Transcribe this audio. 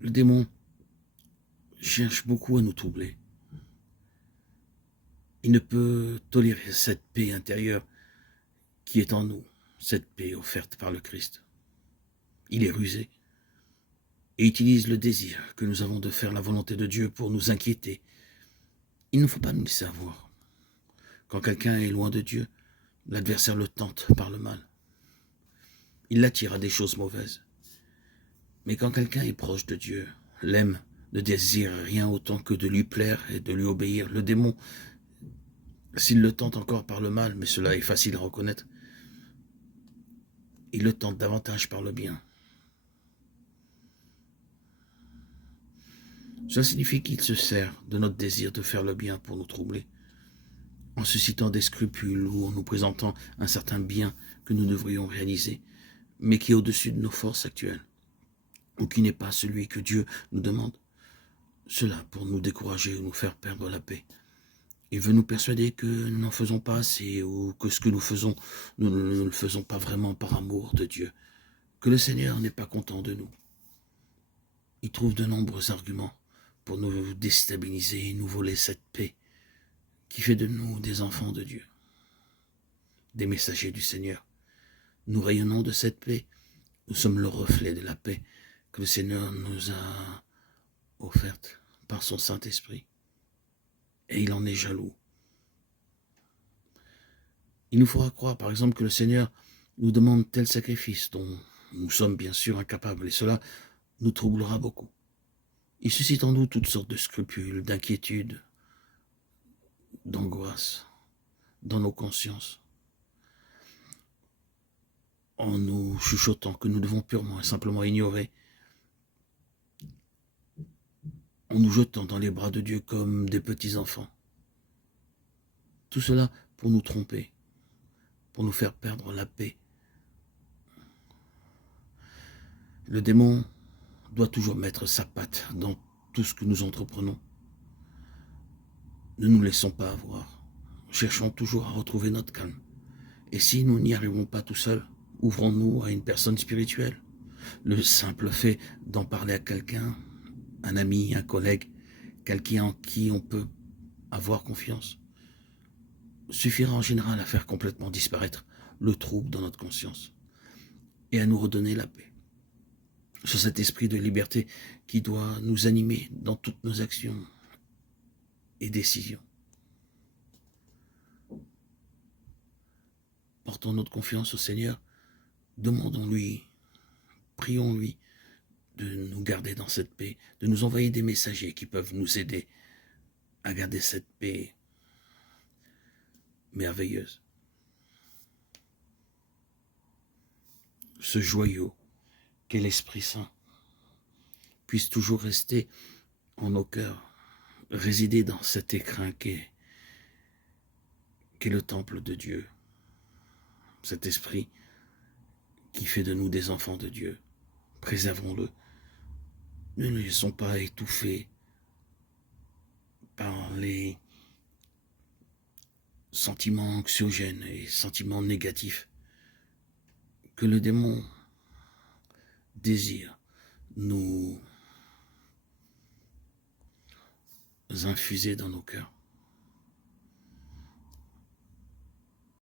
Le démon cherche beaucoup à nous troubler. Il ne peut tolérer cette paix intérieure qui est en nous, cette paix offerte par le Christ. Il est rusé et utilise le désir que nous avons de faire la volonté de Dieu pour nous inquiéter. Il ne faut pas nous laisser avoir. Quand quelqu'un est loin de Dieu, l'adversaire le tente par le mal. Il l'attire à des choses mauvaises. Mais quand quelqu'un est proche de Dieu, l'aime, ne désire rien autant que de lui plaire et de lui obéir, le démon, s'il le tente encore par le mal, mais cela est facile à reconnaître, il le tente davantage par le bien. Cela signifie qu'il se sert de notre désir de faire le bien pour nous troubler, en suscitant des scrupules ou en nous présentant un certain bien que nous devrions réaliser, mais qui est au-dessus de nos forces actuelles, ou qui n'est pas celui que Dieu nous demande. Cela pour nous décourager ou nous faire perdre la paix. Il veut nous persuader que nous n'en faisons pas assez ou que ce que nous faisons, nous ne le faisons pas vraiment par amour de Dieu, que le Seigneur n'est pas content de nous. Il trouve de nombreux arguments pour nous déstabiliser et nous voler cette paix qui fait de nous des enfants de Dieu, des messagers du Seigneur. Nous rayonnons de cette paix, nous sommes le reflet de la paix que le Seigneur nous a offerte par son Saint-Esprit. Et il en est jaloux. Il nous faudra croire, par exemple, que le Seigneur nous demande tel sacrifice dont nous sommes bien sûr incapables, et cela nous troublera beaucoup. Il suscite en nous toutes sortes de scrupules, d'inquiétudes, d'angoisse dans nos consciences, en nous chuchotant que nous devons purement et simplement ignorer, en nous jetant dans les bras de Dieu comme des petits enfants. Tout cela pour nous tromper, pour nous faire perdre la paix. Le démon doit toujours mettre sa patte dans tout ce que nous entreprenons. Ne nous laissons pas avoir. Cherchons toujours à retrouver notre calme. Et si nous n'y arrivons pas tout seuls, ouvrons-nous à une personne spirituelle. Le simple fait d'en parler à quelqu'un, un ami, un collègue, quelqu'un en qui on peut avoir confiance, suffira en général à faire complètement disparaître le trouble dans notre conscience et à nous redonner la paix. C'est cet esprit de liberté qui doit nous animer dans toutes nos actions et décisions. Portons notre confiance au Seigneur, demandons-lui, prions-lui de nous garder dans cette paix, de nous envoyer des messagers qui peuvent nous aider à garder cette paix merveilleuse. Ce joyau qu'est l'Esprit Saint puisse toujours rester en nos cœurs, résider dans cet écrin qu'est le temple de Dieu, cet esprit qui fait de nous des enfants de Dieu. Préservons-le. Ne nous laissons pas étouffer par les sentiments anxiogènes et sentiments négatifs que le démon désire nous infuser dans nos cœurs.